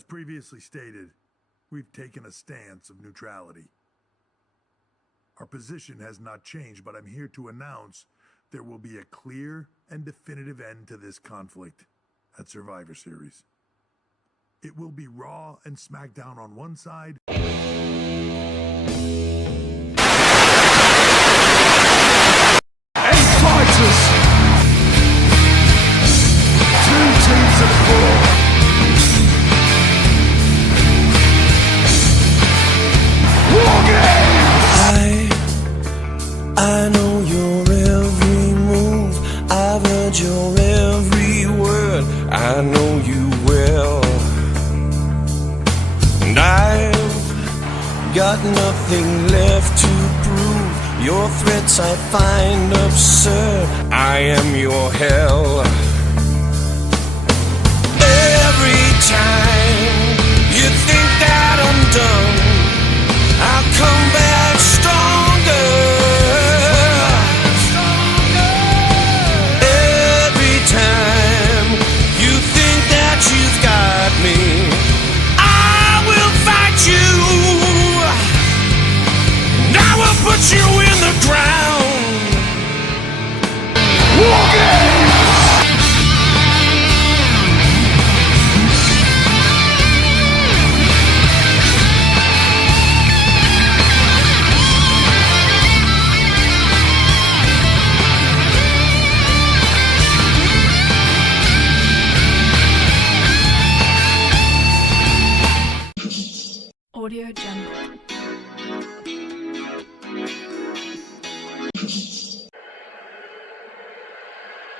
As previously stated, we've taken a stance of neutrality. Our position has not changed, but I'm here to announce there will be a clear and definitive end to this conflict at Survivor Series. It will be Raw and SmackDown on one side. Eight fighters. 2 teams of 4. WarGames! I know your every move. I've heard your every word. I know you well. And I've got nothing left to prove. Your threats I find absurd. I am your hell. Every time you think that I'm done, I'll come back stronger. Every time you think that you've got me, I will fight you. And I will put you in the ground. WarGames! Audio Jungle.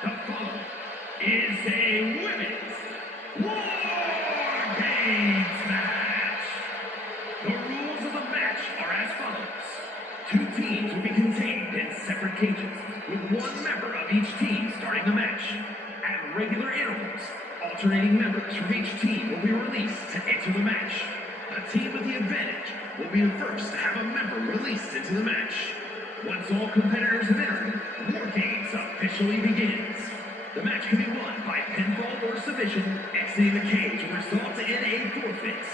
The following is a women's WarGames match. The rules of the match are as follows. 2 teams will be contained in separate cages, with 1 member of each team starting the match. At regular intervals, alternating members from each team will be released to enter the match. The team with the advantage will be the first to have a member released into the match. Once all competitors have entered, WarGames officially begins. The match can be won by pinfall or submission. Exiting the cage will result in a forfeit.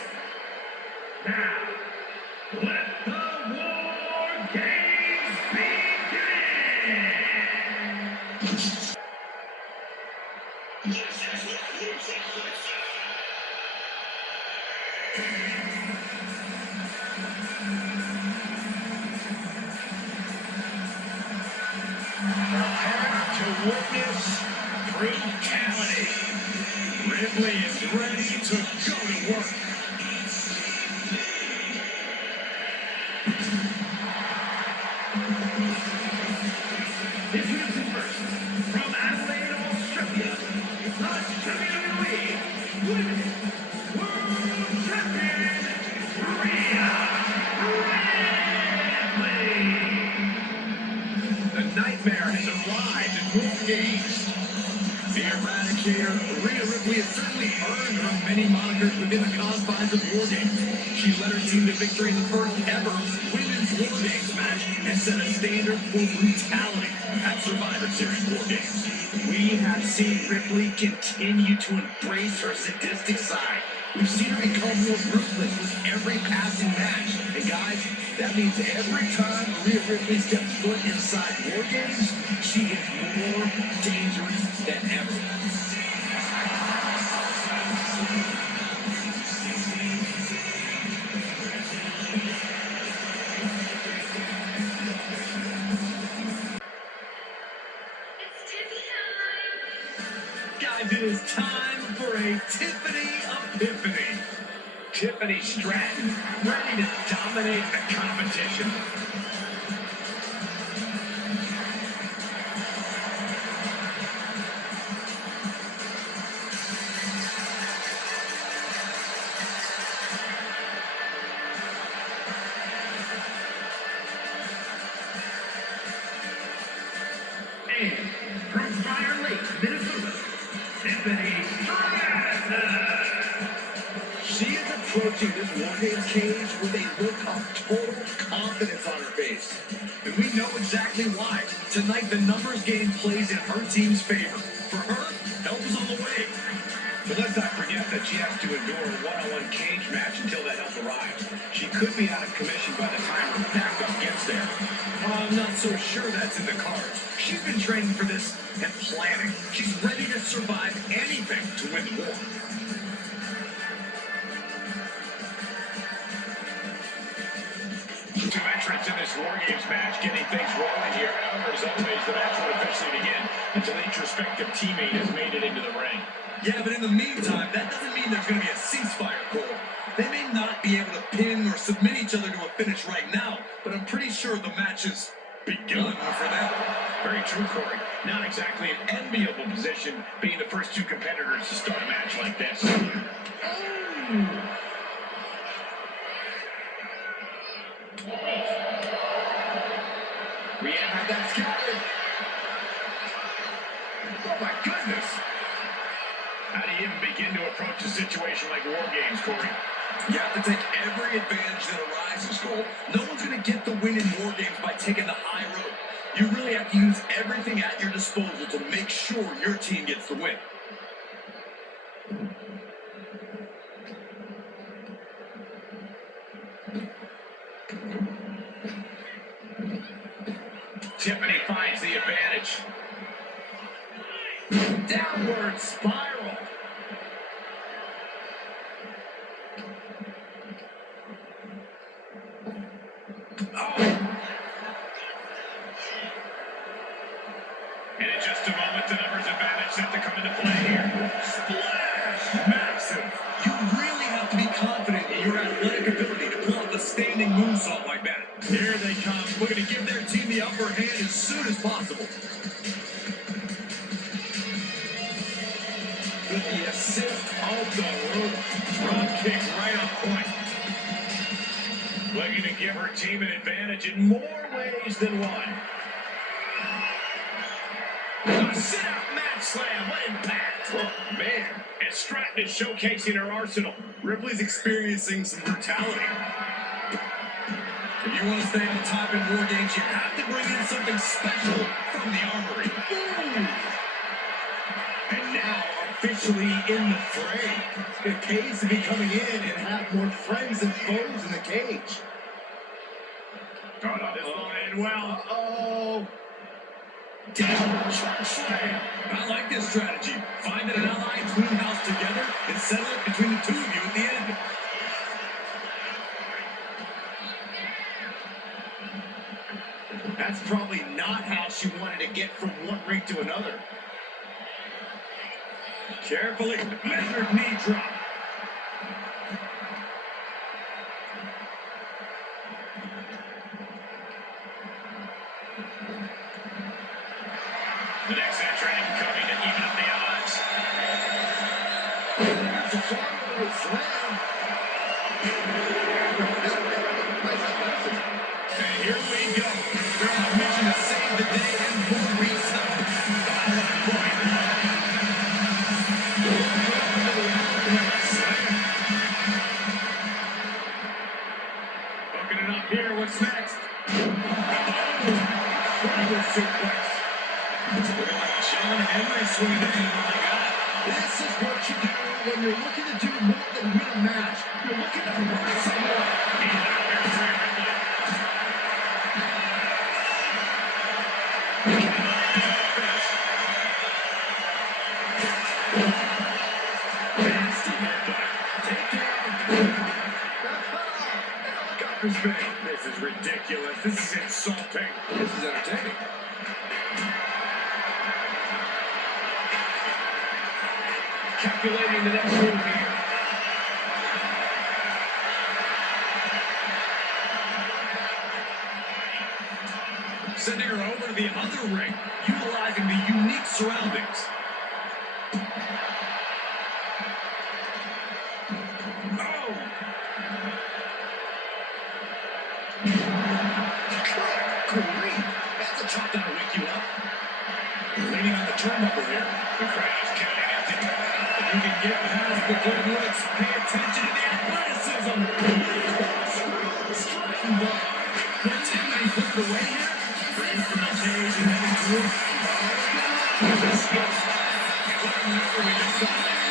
Now, let the WarGames begin! Prepare to witness brutality. Ripley is ready to go to work. Introducing first, from Adelaide, Australia, the WWE Women's World Champion, Ripley. The nightmare has arrived at WarGames. The Eradicator, Rhea Ripley, has certainly earned her many monikers within the confines of WarGames. She led her team to victory in the first ever women's WarGames match and set a standard for brutality at Survivor Series WarGames. We have seen Ripley continue to embrace her sadistic side. We've seen her become more ruthless with every passing match. And guys, that means every time Rhea Ripley steps foot inside WarGames, she is more dangerous than ever. Guys, it is time for a Tiffany Epiphany. Tiffany Stratton, ready to dominate the competition. And from Fire Lake, Minnesota, Tiffany Stratton. She is approaching this WarGames cage with a look of total confidence on her face. And we know exactly why. Tonight, the numbers game plays in her team's favor. For her, help is on the way. But let's not forget that she has to endure a one-on-one cage match until that help arrives. She could be out of commission by the time her backup gets there. I'm not so sure that's in the cards. She's been training for this and planning. She's ready to survive anything to win the war. Two entrants in this WarGames match getting things rolling here. However, as always, the match will officially begin until each respective teammate has made it into the ring. Yeah, but in the meantime, that doesn't mean there's going to be a ceasefire, Cole. They may not be able to pin or submit each other to a finish right now, but I'm pretty sure the match has begun for them. Very true, Corey. Not exactly an enviable position being the first two competitors to start a match like this. Rhea had that scouted. Oh my goodness! How do you even begin to approach a situation like WarGames, Corey? You have to take every advantage that arises, Cole. No one's going to get the win in WarGames by taking the high road. You really have to use everything at your disposal to make sure your team gets the win. Tiffany finds the advantage. Downward spiral. Oh! And in just a moment, the numbers advantage set to come into play here. Splash! Massive! You really have to be confident in your athletic ability to pull off a standing moonsault like that. Here they come. Looking to give their team the upper hand as soon as possible. With the assist of the rope. Drop kick right on point. Looking to give her team an advantage in more ways than one. A sit-out match slam. What impact? Oh, man. And Stratton is showcasing her arsenal. Ripley's experiencing some brutality. If you want to stay on top in WarGames, you have to bring in something special from the armory. Boom! And now officially in the fray. It pays to be coming in and have more friends than foes in the cage. Oh, no, this won't end well. Uh-oh. Down truck slam. I like this strategy. Find an ally, clean house together, and settle it between the two of you at the end. That's probably not how she wanted to get from one ring to another. Carefully measured knee drop. The next entrant coming to even up the odds. There's a follow slam. And here we go. They're on a mission to save the day and more reset. Hooking it up here. What's next? Incredible suplex. Looking like John Henry swinging the hand like that. This is what you do when you're looking to do more than win a match. You're looking to hurt someone. Nasty headbutt. Takedown. Helicopter spin. This is ridiculous. This is insulting. This is entertaining. Calculating the next move here. Sending her over to the other ring, utilizing the unique surroundings. Oh! Great! That's a chop that'll wake you up. Leaning on the turnbuckle here. The crowd is counting empty. If you can get past the good looks, pay attention to the athleticism. Striking blow. Pretend that he put it away here. Brings from the cage and heading to it. The skills. We just saw that.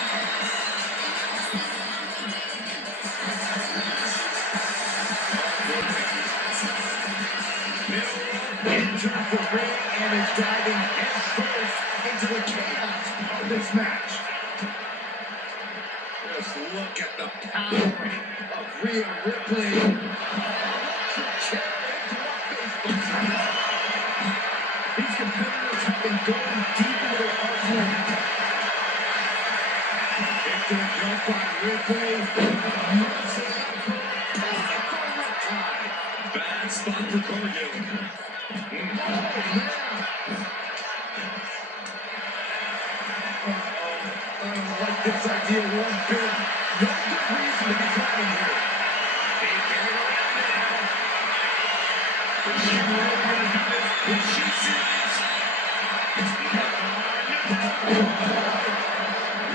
match. Just look at the power of Rhea Ripley. These competitors have been going deep into their arsenal. Victor jump by Ripley. Bad spot for Cargill. I don't like this idea one bit. No good reason to be climbing here. Is she really going to do this? Is she serious?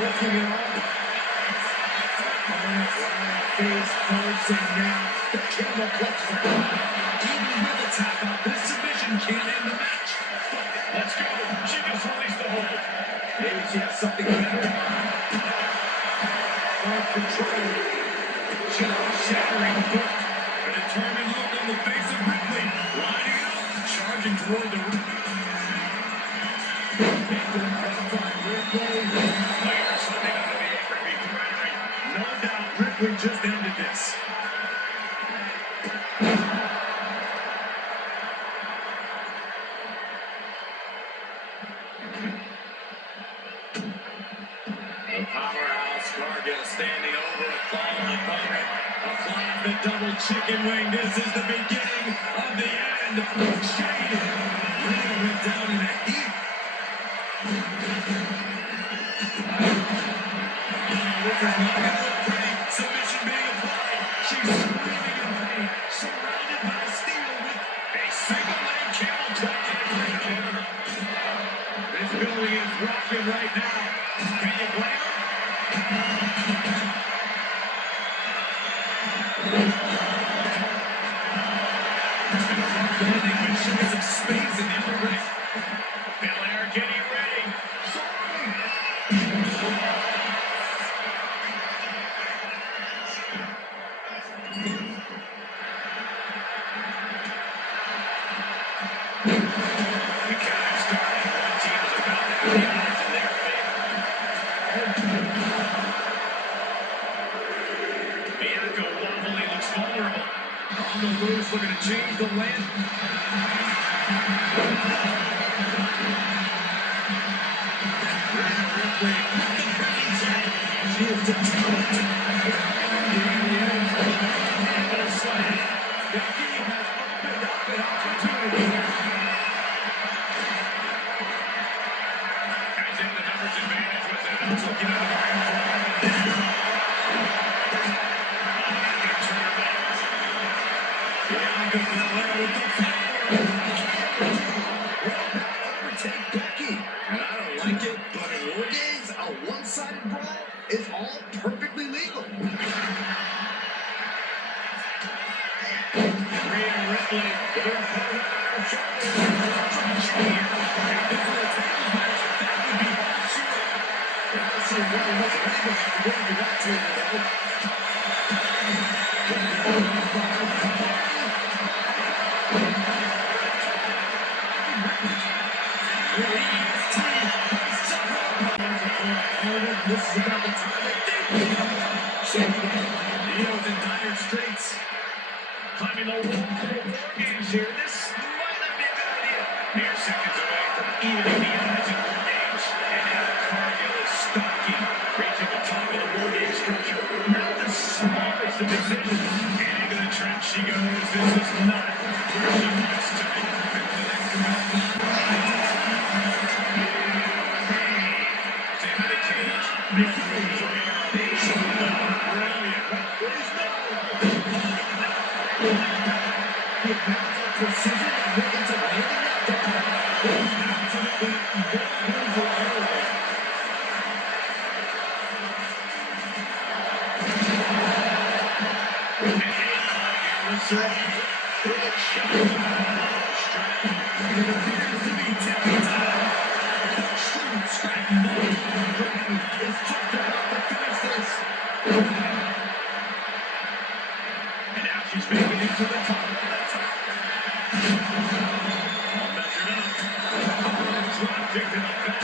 Lifting it up. Face first and now the camel clutches her. Even with a tap out, this submission can't end the match. Let's go. She just released the hold. Maybe she has something better. Control. Shattering the book. A determined look on the face of Ripley. Lining up, charging toward the ring. Players slipping out of the apron before entering. No doubt Ripley just ended this. The powerhouse Cargill standing over a fallen opponent. Applies the double chicken wing. This is the beginning of the end. Shade. Rhea went down in a heap. This is not going to look pretty. Submission being applied. She's screaming in pain. Surrounded by steel with a single leg camel clutch in her corner. This building is rocking right now. Can you blame her? But she has some space in the other ring. Belair getting ready. The count started. One team is about to have the odds in their favor. Bianca wobbly looks vulnerable. On the loose, looking to change the land. Ripley with the breaking tag. She is determined. And a slam. Becky has opened up an opportunity. As in the numbers advantage with it. Also get out of the ring for a moment. Bianca Belair with the power. Overtake Becky. And I don't like it, but in WarGames, a one-sided brawl is all perfectly legal. Rhea Ripley with her opponent on her shoulder. That would be sure. She really wasn't able to go to that table, though. This is about the time they think. Dio's in dire straits. Climbing the wall for WarGames here. This might not be a good idea. Mere seconds away from evening the odds in WarGames. And now Cargill is stalking, reaching the top of the WarGames structure. Not the smallest of decisions. And into the trench she goes. This is not where she wants to be. The next combat. Into the cage. Makes room for air. Brilliant. What is that? The amount of precision that went into landing that dart. There's absolutely no room for error there. Big shot. It appears to be tippy-top. True striking blow. Becky is just about to finish this. And now she's making it to the top. All measured up. Drop kick to the back.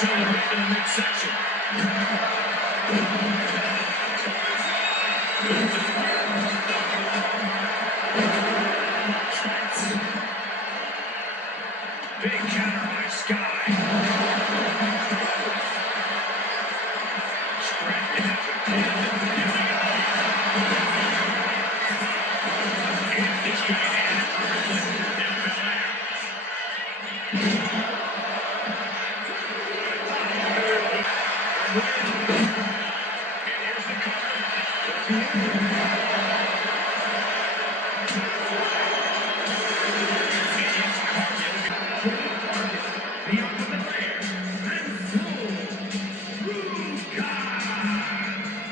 Shoulder in the midsection. Big counter by Sky. Stratton has a pin. And this guy had and Belair. And here's the cover.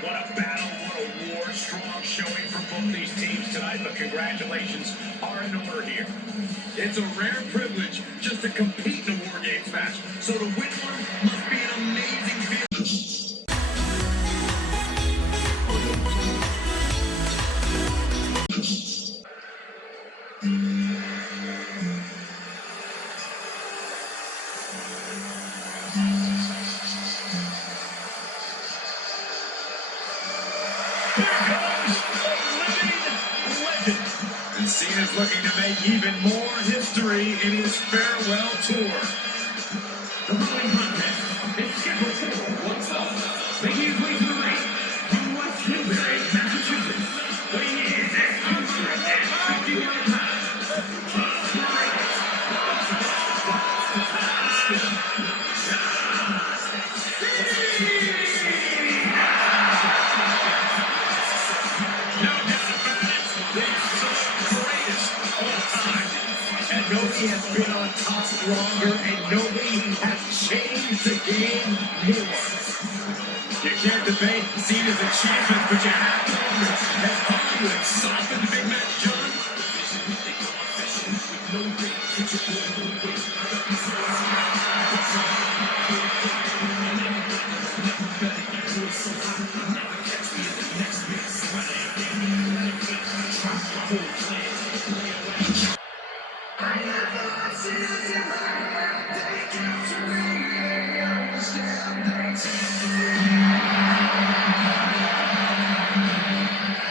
What a battle, what a war. Strong showing from both these teams tonight, but congratulations are in order here. It's a rare privilege just to compete in a WarGames match, so to win one must be an amazing feeling. And Cena's looking to make even more history in his farewell tour. The following contest is scheduled for one fall. Making his way to the ring from West Newbury, Massachusetts, weighing in at 251 pounds. Nobody has been on top longer, and nobody has changed the game more. You can't debate Cena's achievements, but you have to wonder, has Hollywood softened the big match, John?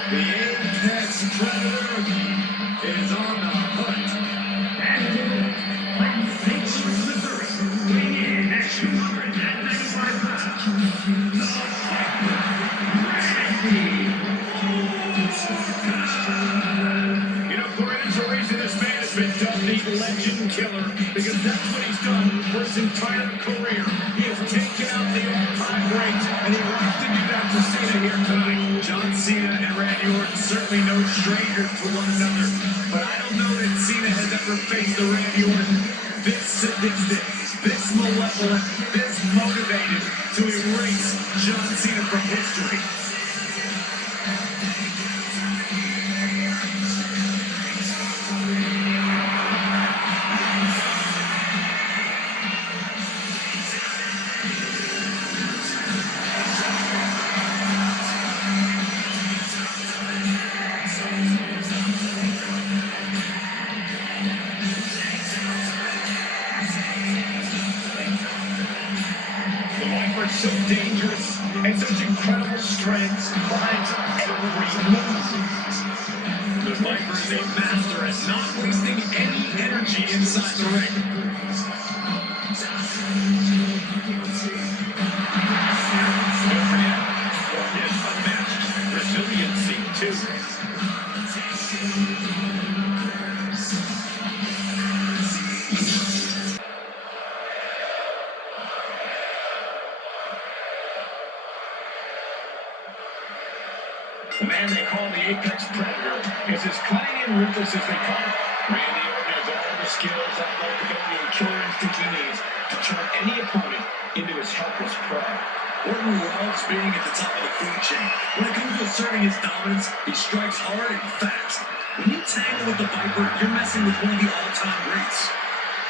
The Apex Predator is on the hunt. And from St. Louis, Missouri, weighing in at 295 pounds. The Fighter, Randy. You know, Corey, there's a reason this man has been dubbed the Legend Killer, because that's what he's done for his entire career. He has taken out the all-time greats, and he wants to do that to Cena here tonight. John Cena and Randy Orton certainly no strangers to one another, but I don't know that Cena has ever faced a Randy Orton this sadistic, this malevolent, this motivated to erase John Cena from history. So dangerous and such incredible strength behind every move. The Viper is a master at not wasting any energy inside the ring. Don't forget, for his unmatched resiliency too. The man they call the Apex Predator is as cunning and ruthless as they come. Randy Orton has all the skills, athletic ability, and killer instinct he needs to turn any opponent into his helpless prey. Orton loves being at the top of the food chain. When it comes to asserting his dominance, he strikes hard and fast. When you tangle with the Viper, you're messing with one of the all-time greats.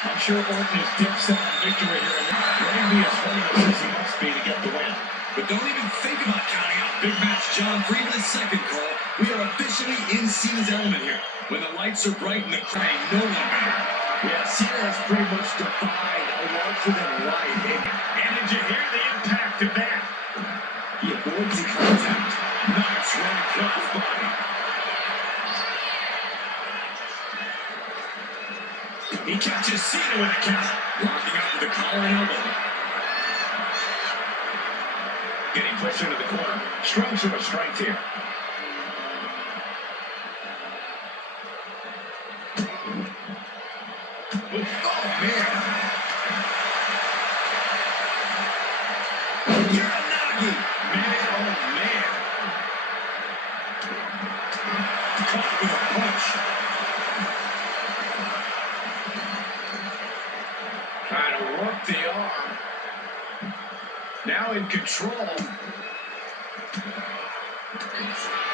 I'm sure Orton is dead set on victory here. Randy as hard as he must be to get the win. But don't even think about counting out. Big match, John, for even a second, Cole. We are officially in Cena's element here. When the lights are bright and the crowd, no one better. Yeah, Cena has pretty much defied a larger-than-life. And did you hear the impact of that? He avoids the contact. Nice run across body. He catches Cena with a count. Locking up with a collar and elbow. Getting pushed into the corner. Strong show of strength here. Oh, man. Uranagi. Man, oh, man. Caught with a punch. Trying to work the arm. Now in control.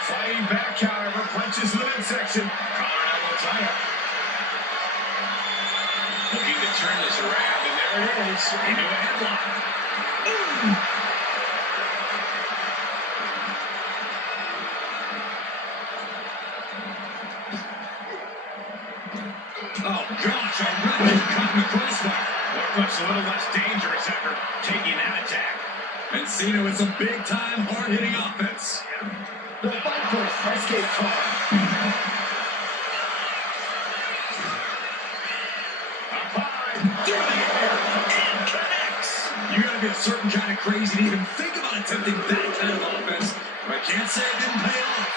Fighting back, however, punches the midsection. Collar and elbow tie-up. Looking to turn this around, and there it is. Into a headlock. Ooh. Oh, gosh, already caught in the crossfire. Looks a little less dangerous after taking that attack. And Cena with some big-time, hard-hitting offense. The Viper escape car. Up high, through the air, and connects. You gotta be a certain kind of crazy to even think about attempting that kind of offense. I can't say it didn't pay off.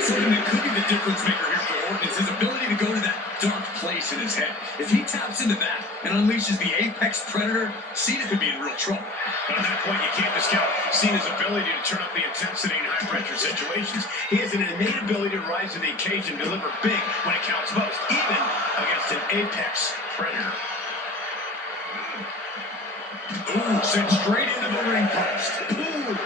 Something that could be the difference maker here for Orton is his ability to go to that dark place in his head. If he taps into that and unleashes the apex predator, Cena could be in real trouble. But at that point, you can't discount Cena's ability to turn up the intensity in high-pressure situations. He has an innate ability to rise to the occasion and deliver big when it counts most, even against an apex predator. Ooh, sent straight into the ring post. Ooh.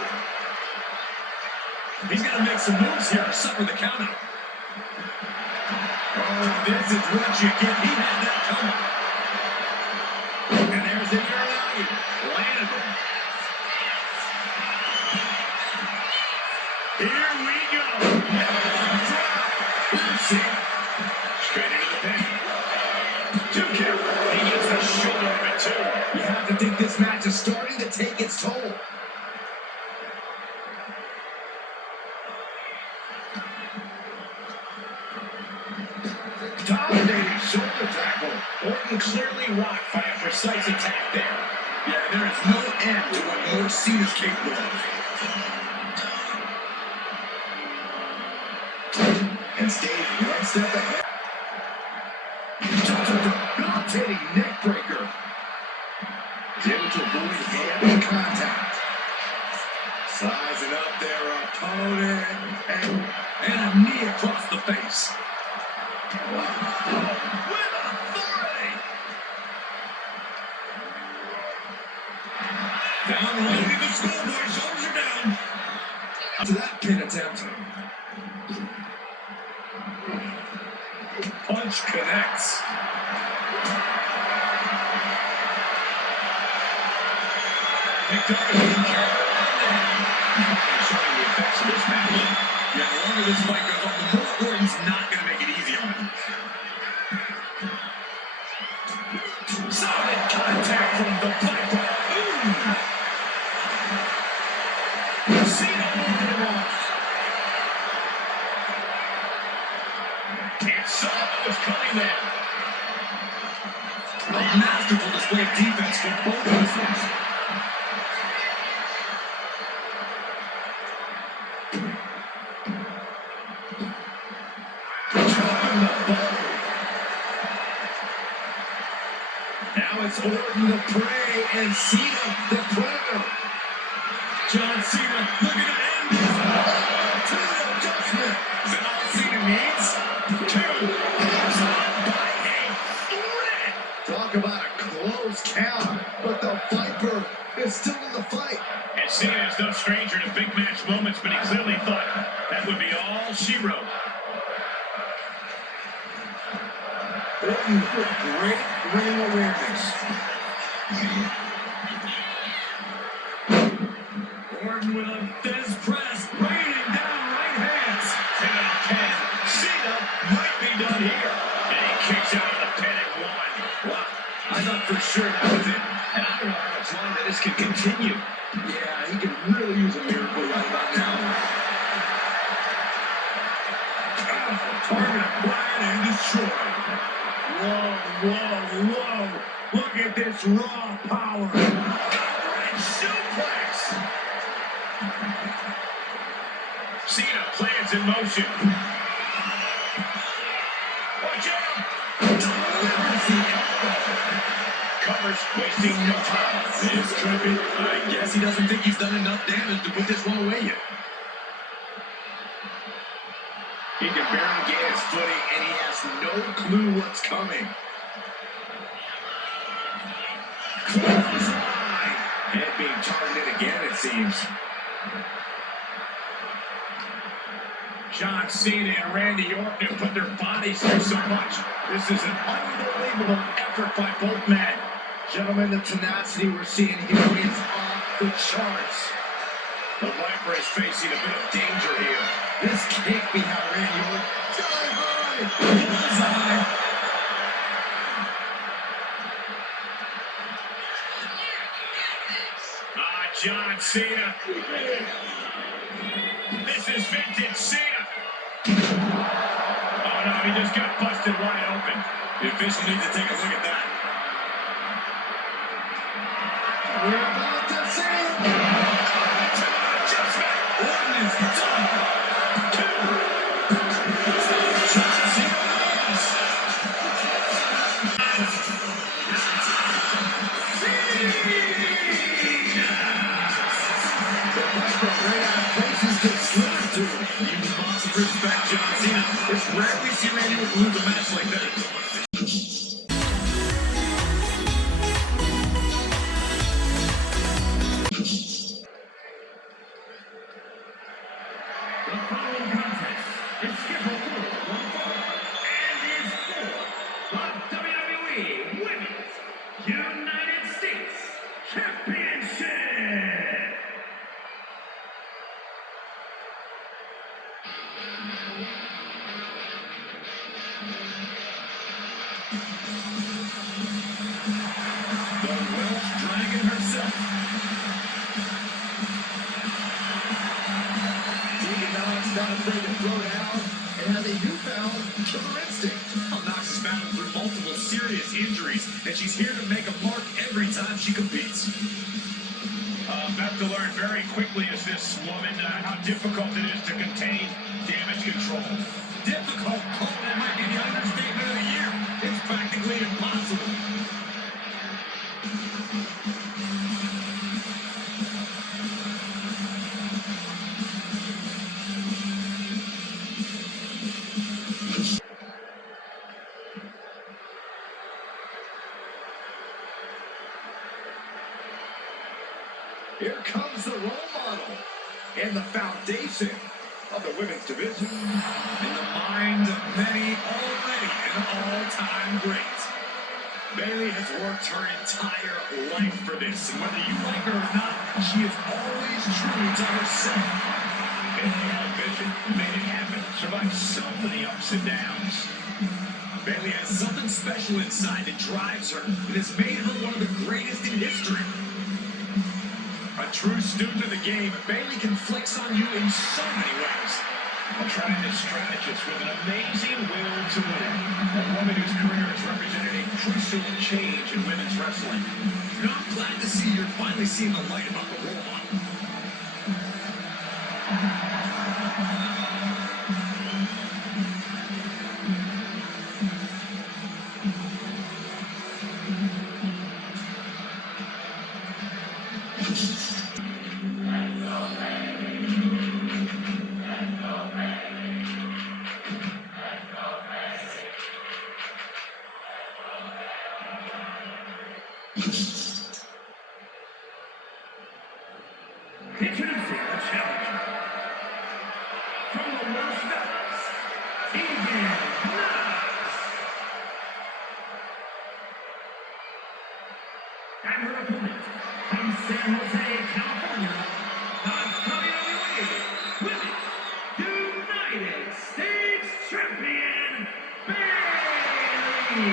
He's gonna make some moves here to suffer the countout. Oh, this is what you get. He had that coming. And there's the Uranagi. Landed him. Here we go. Straight into the pin. 2 count. He gets the shoulder of it, too. You have to think this match is starting to take its toll. Dominating shoulder tackle. Orton clearly rocked by a precise attack there. Yeah, there is no end to what more Cena's capable of. And stays one step ahead. Debilitating neck breaker. He's able to avoid hand contact. Sizing up their opponent. And a knee across the face. With authority. Down the line, the schoolboy, shoulders are down. To that pin attempt. Punch connects. Picked up and being carried showing the effects of this match. Yeah, the longer this fight goes on, the more Orton's not going to make it easy on him. Solid contact from the Viper. Cena moving him off. Can't saw what was coming there. A masterful display of defense from both wrestlers. Now it's Orton the prey and Cena the predator. John Cena looking to end this. To the adjustment. Is that all Cena needs? 2. By a threat. Talk about a close count, but the Viper is still in the fight. And Cena is no stranger to big match moments, but he clearly thought that would be all she wrote. Orton with great ring awareness. Orton with a Fez press, raining down right hands. 10 out of 10. Cena might be done here. And he kicks out of the pin at 1. Wow, I thought for sure that was it. And I don't know how much longer this can continue. Yeah, he could really use a miracle right about now. Target acquired and destroyed. Whoa, whoa, whoa. Look at this raw power. Outright suplex. Cena plans in motion. Watch out. Delivers the elbow. Covers, wasting no time. This could be. I guess he doesn't think he's done enough damage to put this one away yet. He can barely gain his footing, and he has no clue what's coming. Clothesline! Head being targeted again, it seems. John Cena and Randy Orton have put their bodies through so much. This is an unbelievable effort by both men. Gentlemen, the tenacity we're seeing here is off the charts. The Viper is facing a bit of danger here. This can't be how Randy Orton. Bullseye! John Cena. This is vintage Cena. Oh no, he just got busted wide open. The official needs to take a look at that. We're about to see it. Adjustment. Orton is done. Respect John Cena. It's rare we see Randy Orton lose a match like that. The following contest is scheduled for one fall and is for the WWE Women's United States Championship. The Welsh Dragon herself. Tegan Knox not afraid to throw down and has a newfound killer instinct. Knox has battled through multiple serious injuries, and she's here to make a mark every time she competes. About to learn very quickly as this woman how difficult it is to contain damage control. Difficult? Oh, that might be the understatement of the year. It's practically impossible. Here comes the role model and the foundation of the women's division. In the minds of many, already an all-time great. Bayley has worked her entire life for this, and whether you like her or not, she is always true to herself. Bayley had a vision, made it happen, survived so many ups and downs. Bayley has something special inside that drives her and has made her one of the greatest in history. A true student of the game, Bayley can flex on you in so many ways. A tremendous strategist with an amazing will to win. A woman whose career has represented a crucial change in women's wrestling. You know, I'm glad to see you're finally seeing the light about the role model. Introducing the challenger from the Welsh Mountains, Tegan Knox. And her opponent, from San Jose, California, the WWE Women's United States Champion, Bayley.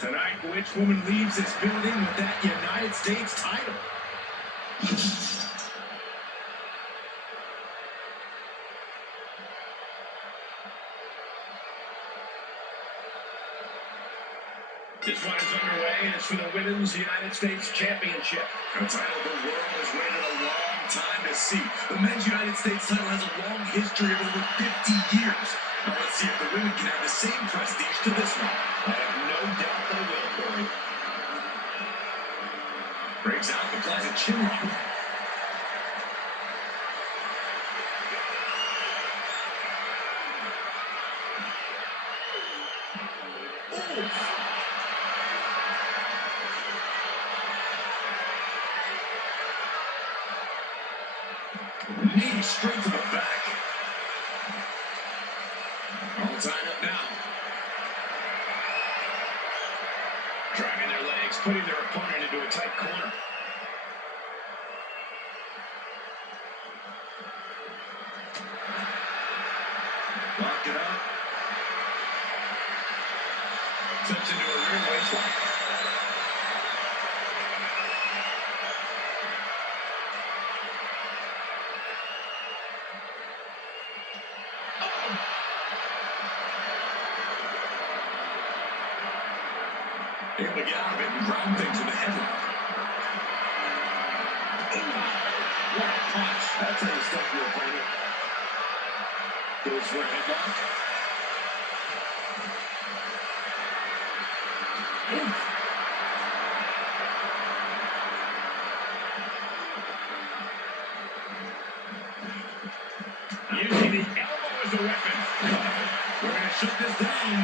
Tonight, which woman leaves this building with that United States title? This one is underway, and it's for the Women's United States Championship. A title the world has waited a long time to see. The Men's United States title has a long history of over 50 years. Now let's see if the women can have the same prestige to this one. I have no doubt they will, Corey. Breaks out and applies a chin lock. Knee straight to the back. All tied up now. Driving their legs, putting their opponent into a tight corner. Lock it up. Flips into a rear waistlock. Able to get out of it and ground things with a headlock. What a punch. That's how you stop your opponent. Goes for a headlock. Using the elbow as a weapon. We're going to shut this down.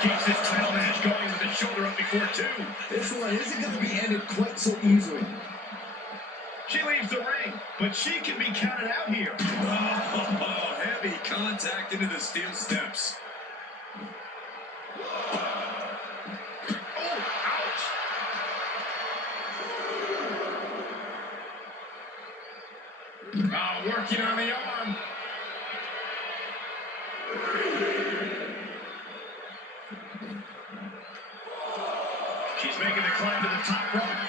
Keeps this title match going with the shoulder up before two. This one isn't going to be ended quite so easily. She leaves the ring, but she can be counted out here. Oh, heavy contact into the steel steps. Oh, ouch. Working on the arm. She's making the climb to the top rope.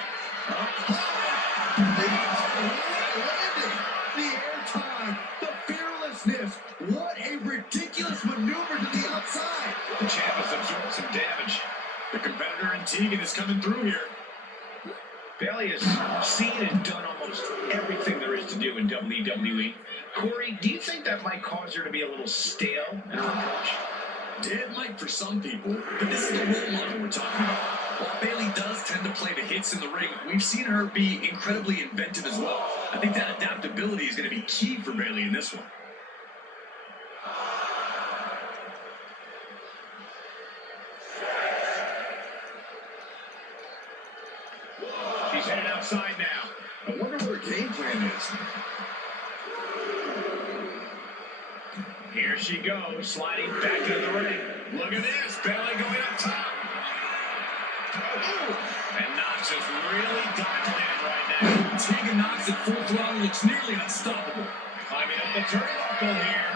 The air time, the fearlessness. What a ridiculous maneuver to the outside. The champ has absorbed some damage. The competitor in Tegan is coming through here. Bayley has seen and done almost everything there is to do in WWE. Corey, do you think that might cause her to be a little stale in her approach? It might for some people, but this is the role model we're talking about. While Bayley does tend to play the hits in the ring, we've seen her be incredibly inventive as well. I think that adaptability is going to be key for Bayley in this one. She's headed outside now. I wonder what her game plan is. Here she goes, sliding back into the ring. Look at this, Bayley going up top. Oh, and Knox is really dialing in right now. Tegan Knox at full throttle looks nearly unstoppable. Climbing up the turnbuckle here.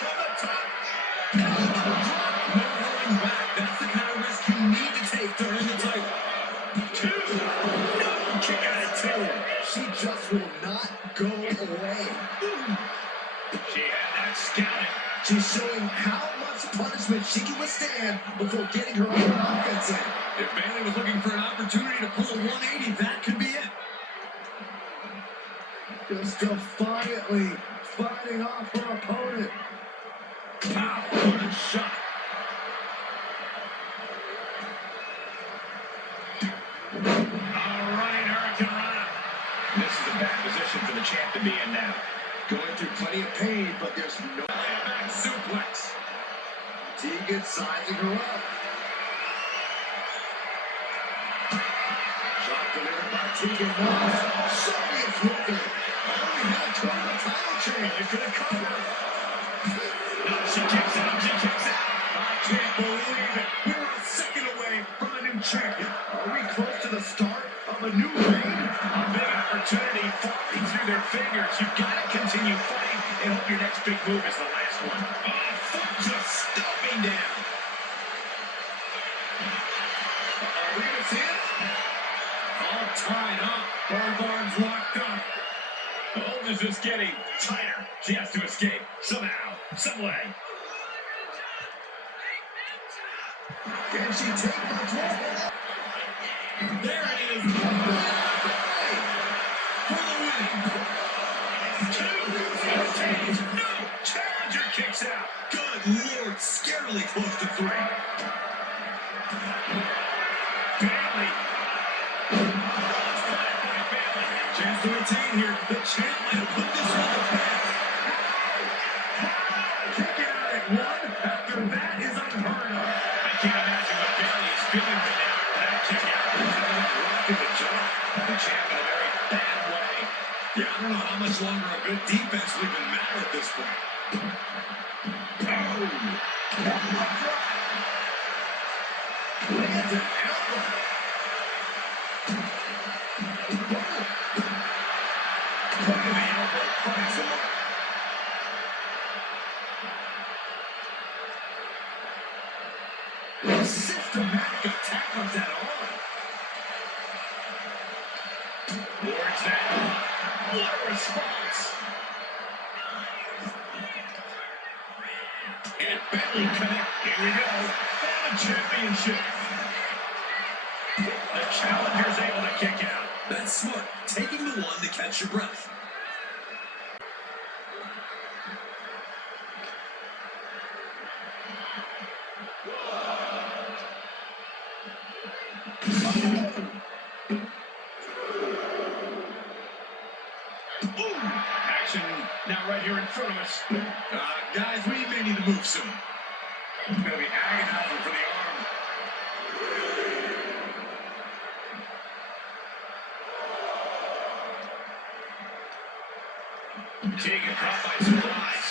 From the top. No going back. That's the kind of risk you need to take to earn the title. Two. No, kick out of two. She just will not go away. She had that scouted. She's showing how much punishment she can withstand before getting her own offense in. If Bayley was looking for an opportunity to pull a 180, that could be it. Just defiantly fighting off her opponent. Wow, what a shot. All right, Hurricane Rana. This is a bad position for the champ to be in now. Going through plenty of pain, but there's no Back suplex. Tegan sizing her up. Shot delivered by Tegan Knox. Soviet's with her. Oh, we have turned the title change. Going for the cover. through their fingers. You've got to continue fighting and hope your next big move is the last one. Oh, foot just stomping down. Are we going to see it? All tied up. Both arms locked up. Hold is just getting tighter. She has to escape somehow, some way. Can she take control? There it is. For the win. 2. No. Challenger kicks out. Good Lord, scarily close to 3. Bailey. Chance to retain here. The champ might have put this on the path. Kicking out at 1 after that is unheard of. I can't imagine what Bailey is feeling right now after that kick out. Rock in the jaw. The champ in a very bad way. Yeah, I don't know how much longer a good defense will even matter at this point. Lands an elbow. Point of the elbow finds the mark. Systematic attack of that arm. Works that. What a response. And Bailey connect. Here we go. For the championship. The challenger's able to kick out. That's smart. Taking the 1 to catch your breath. Ooh, action now right here in front of us. Guys, we may need to move soon. It's going to be agonizing for the arm. Taken caught by surprise.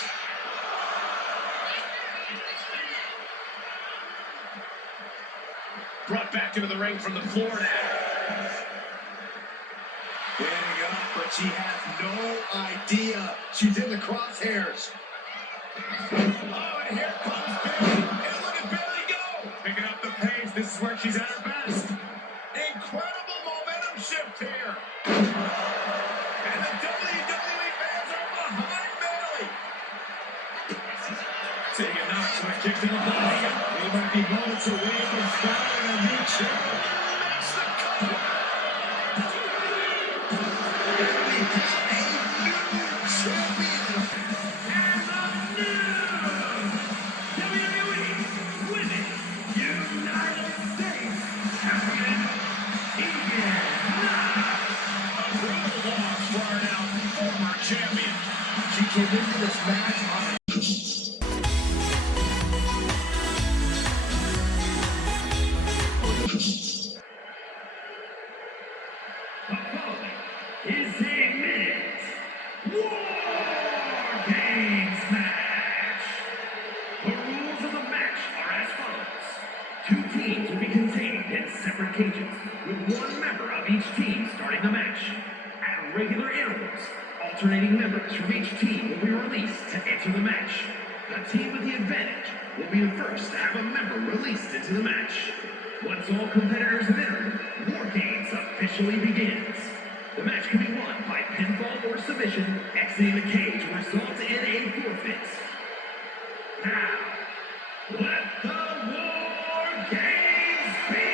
Brought back into the ring from the floor now. Getting up, but she has no idea. She's in the crosshairs. Oh, and here comes Bailey. And look at Bailey go. Picking up the pace. This is where she's at her best. Incredible momentum shift here. And the WWE fans are behind Bailey. Taking knocks with a kick to the body. He might be moments away from starting a new challenge. That's the cover. Champion. She came into this match on Is a men's WarGames match. The rules of the match are as follows. 2 teams will be contained in separate cages, with 1 member of each team starting the match. At regular intervals, alternating members from each team will be released to enter the match. The team with the advantage will be the first to have a member released into the match. Once all competitors have entered, WarGames officially begins. The match can be won by pinfall or submission. Exiting the cage results in a forfeit. Now, let the WarGames begin!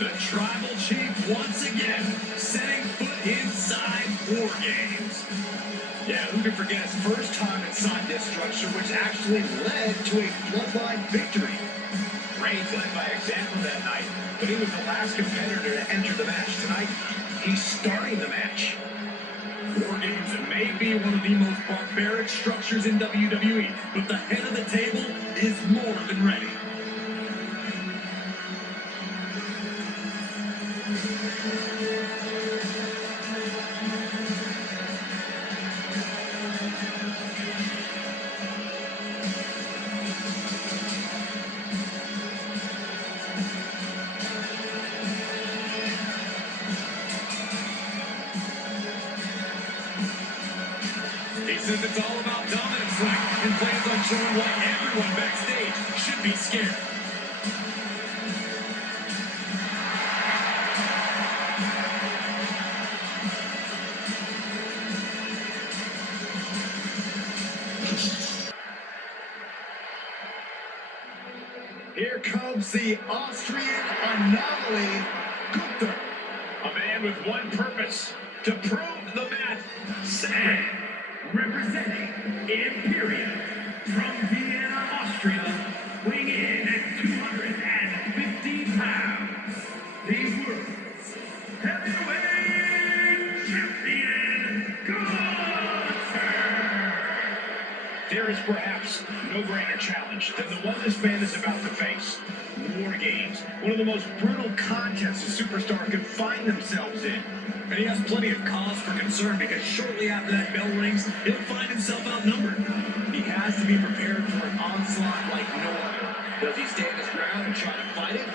The Tribal Chief once again setting foot inside WarGames. Yeah, who could forget his first time inside this structure, which actually led to a bloodline victory. Reigns led by example that night, but he was the last competitor to enter the match. Tonight, he's starting the match. WarGames may be one of the most barbaric structures in WWE, but the head of the table is more than ready. He says it's all about dominance tonight and plans on showing why everyone backstage should be scared. Here comes the Austrian anomaly, Gunther. A man with one purpose, to prove the math sacred. Representing Imperium from Vienna, Austria, weighing in at 250 pounds, the world's heavyweight champion, Gunther. There is perhaps no greater challenge than the one this man is about to face. WarGames, one of the most brutal contests a superstar could find themselves in. And he has plenty of cause for concern because shortly after that bell rings, he'll find himself outnumbered. He has to be prepared for an onslaught like no other. Does he stand his ground and try to fight it?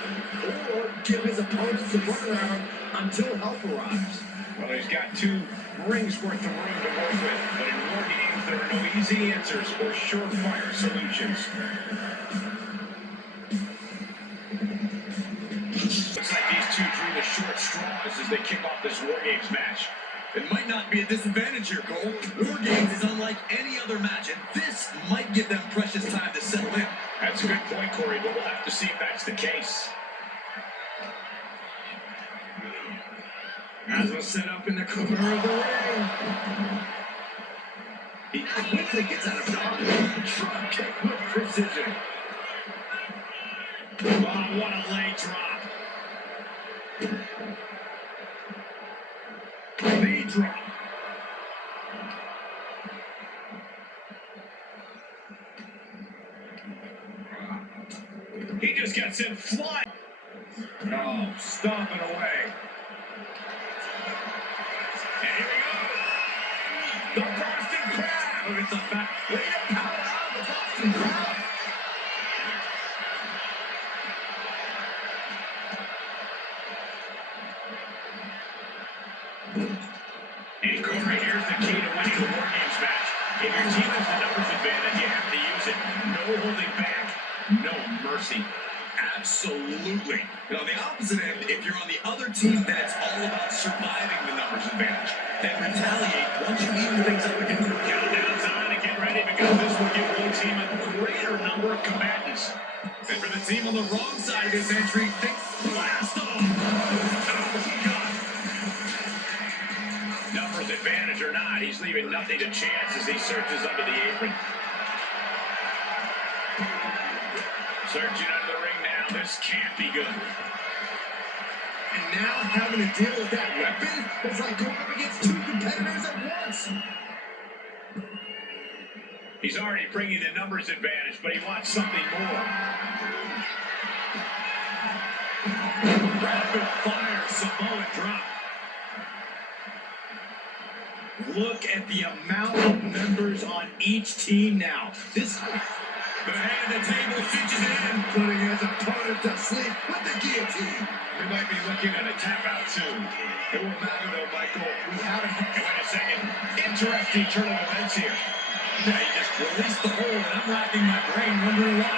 Or give his opponents a runaround until help arrives? Well, he's got 2 rings worth of room to work with, but in WarGames, there are no easy answers or surefire solutions. Looks like these 2 drew the short straws as they kick off this WarGames match. It might not be a disadvantage here, Cole. WarGames is unlike any other match, and this might give them precious time to settle in. That's a good point, Corey, but we'll have to see if that's the case. As was set up in the corner of the ring. He quickly gets out of dodge. Drop kick with precision. Oh, what a leg drop. Knee drop. He just gets in flying. Oh, stomping away. And here we go. The Boston Crab. Look at the back. Way to power out the Boston Crab. And Corey, here's the key to winning the WarGames match. If your team has the numbers advantage, you have to use it. No holding back, no mercy. Absolutely. And on the opposite end, if you're on the other team, then it's all about surviving the numbers advantage. Then retaliate once you even things up again. Countdown's on and get ready because this will give one team a greater number of combatants. And for the team on the wrong side of this entry, think blast off. Oh, God. Numbers advantage or not, he's leaving nothing to chance as he searches under the apron. Searching under the ring now. This can't be good. And now having to deal with that weapon, it's like going up against 2 competitors at once. He's already bringing the numbers advantage, but he wants something more. Rapid fire Samoan drop. Look at the amount of members on each team now. This the head of the table cinches it in, putting his opponent to sleep with the guillotine. We might be looking at a tap out soon. It won't matter though, Michael. We haven't. Hey, wait a second. Interesting turn of events here. Now he just released the hold, and I'm racking my brain wondering why.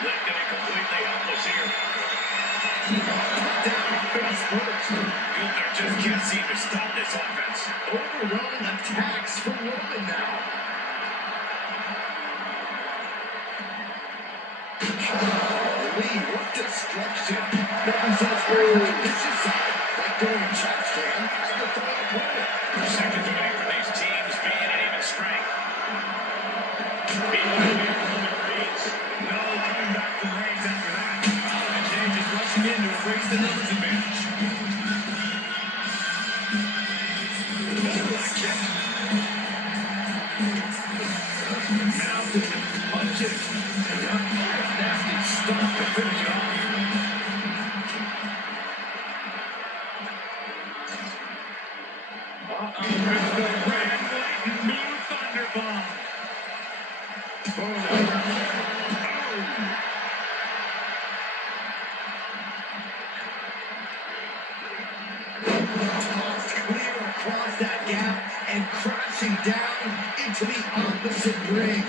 Lifted it completely helpless here. Down face first. Gunther just can't seem to stop this offense. Overwhelming attacks from Roman now. Holy, what destruction. That themselves very This is like doing a chest cam at your fellow opponent. Seconds away from these teams being at even strength. Being able to make movement reads. No coming back from range after that. And James is rushing in to erase the numbers advantage. Mounted, punches, nasty stomp to finish it off. With the red, white, and blue thunderbomb. Tossed clear across that gap and crashing down into the opposite ring.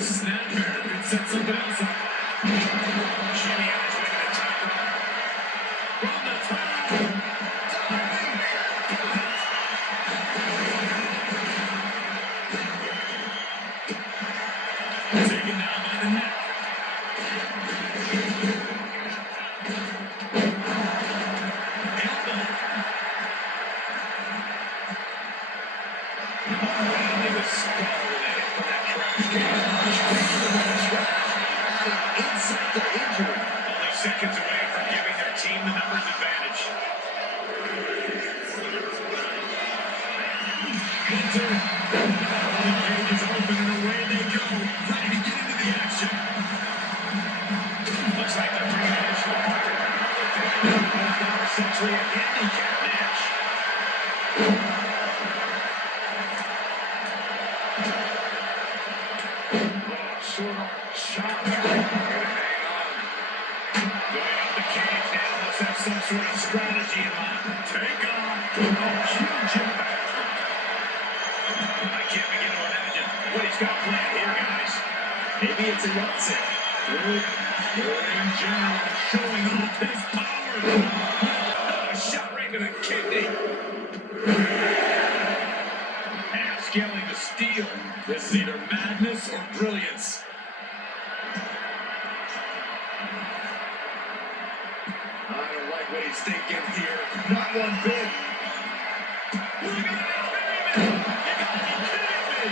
Snapper could set something else up. Jimmy on his way to the top rope. From the top. Taken down by the neck. Elbow. He was scalded from that crash. Insult to injury. Only seconds away from giving their team the numbers advantage. Enter. The cage is open and away they go. Ready to get into the action. Looks like they're bringing additional partner. It's now essentially a handicap match. Short arm shot. Hang on. Going up the cage now. Must have some sort of strategy in mind. Take on. Huge impact. I can't begin to imagine what he's got planned here, guys. Maybe it's a Yahtzee. Good in general, showing off his power. A shot right to the kidney. And scaling the steel. This is either madness or brilliance. I don't like what he's thinking here. Not one bit. Look at that, baby! You gotta be kidding me!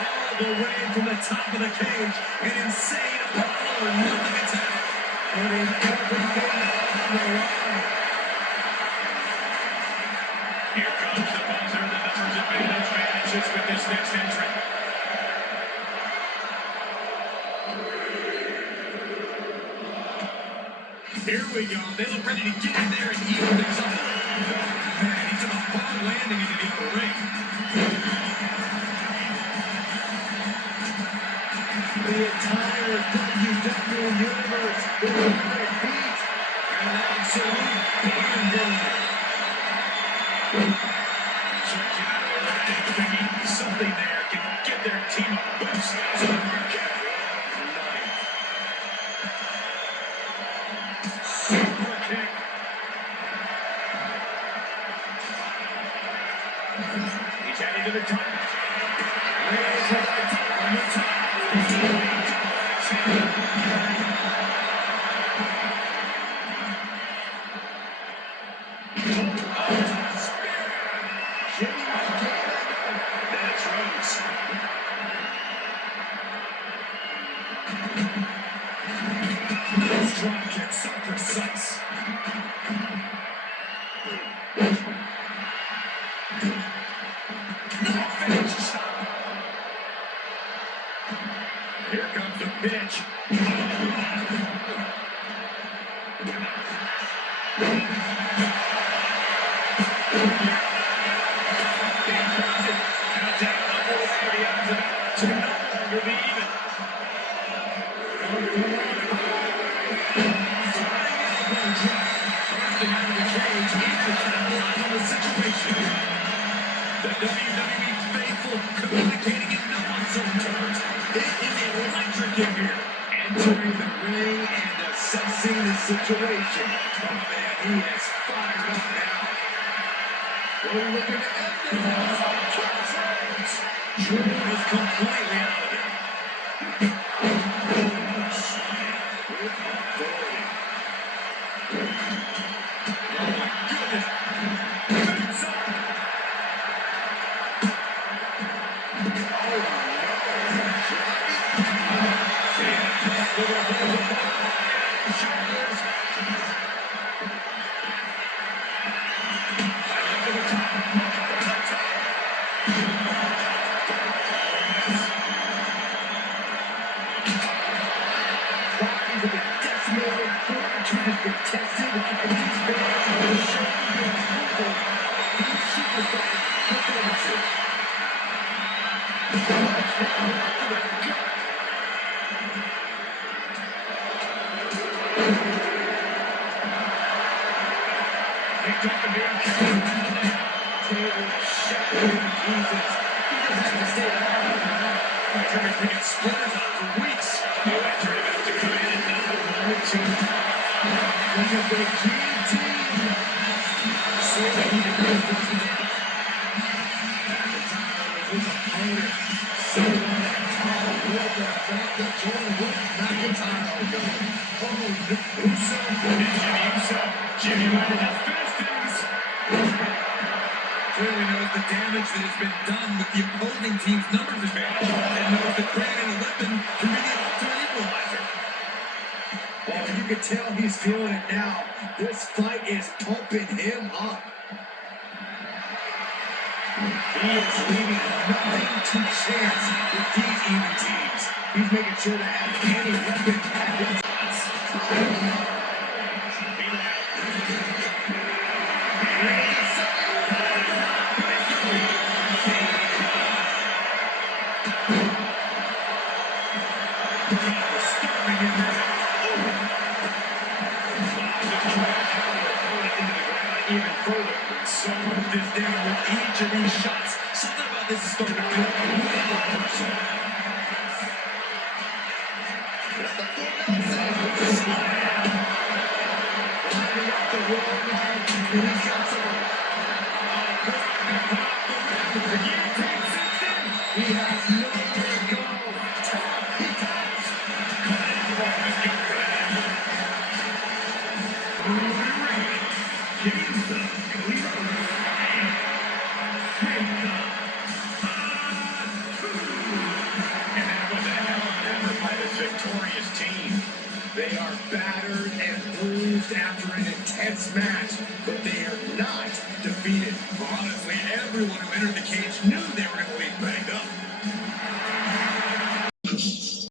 All the way from the top of the cage. An insane Apollo nothing attack. Putting everything on the line. Here comes the buzzer. The numbers advantage vanishes with this next entrant. Here we go. They look ready to get in there and even things up. Man, he took a hard landing into the upper ring. The entire WWE Universe is on their feet. An absolute barn burner. Stretching out of the ring, thinking something there can give their team a boost. So super kick. He's heading to the top. Rails right on the top. That's Rose. Nice drop kick, so precise. No finish. Here comes the pitch. To no longer be even. Bursting out of the cage, eager to capitalize on the situation. The WWE faithful communicating in no uncertain terms. It is electric in here. Entering the ring and assessing the situation. Oh man, he is fired up now. We're looking to end this. Drew is completely out of it. With authority. Oh my goodness. Backs up. Oh no. Shoulders. Bodies have been decimated, fortitude has been tested, and these fans have been showing their approval of these superstars' performances. Picked up the big table shattering pieces. He doesn't have to stay down. Terry's been getting splinters on for weeks. Oh, that turn about to come in and not a routine. Look at the GT. So that he can reinforce the down. McIntyre was his opponent. Sitting on that top rope and the fact that Jordan Wood, McIntyre will go. Oh, Uso. And Jimmy Uso. Jimmy might have just finished things. Clearly knows the damage that has been done with the opposing team's numbers advantage and knows that bringing in a weapon can be the ultimate equalizer. Oh, you can tell he's feeling it now. This fight is pumping him up. He is leaving nothing to chance with these even teams. He's making sure to have any weapon at his hands. Even further, someone is down with each of these shots. Something about this is starting to feel really personal. Lining up the wrong leg, and he's got some. The guillotine sits in. He has nowhere to go. He taps. Victorious team. They are battered and bruised after an intense match, but they are not defeated. Honestly, everyone who entered the cage knew they were going to leave banged up.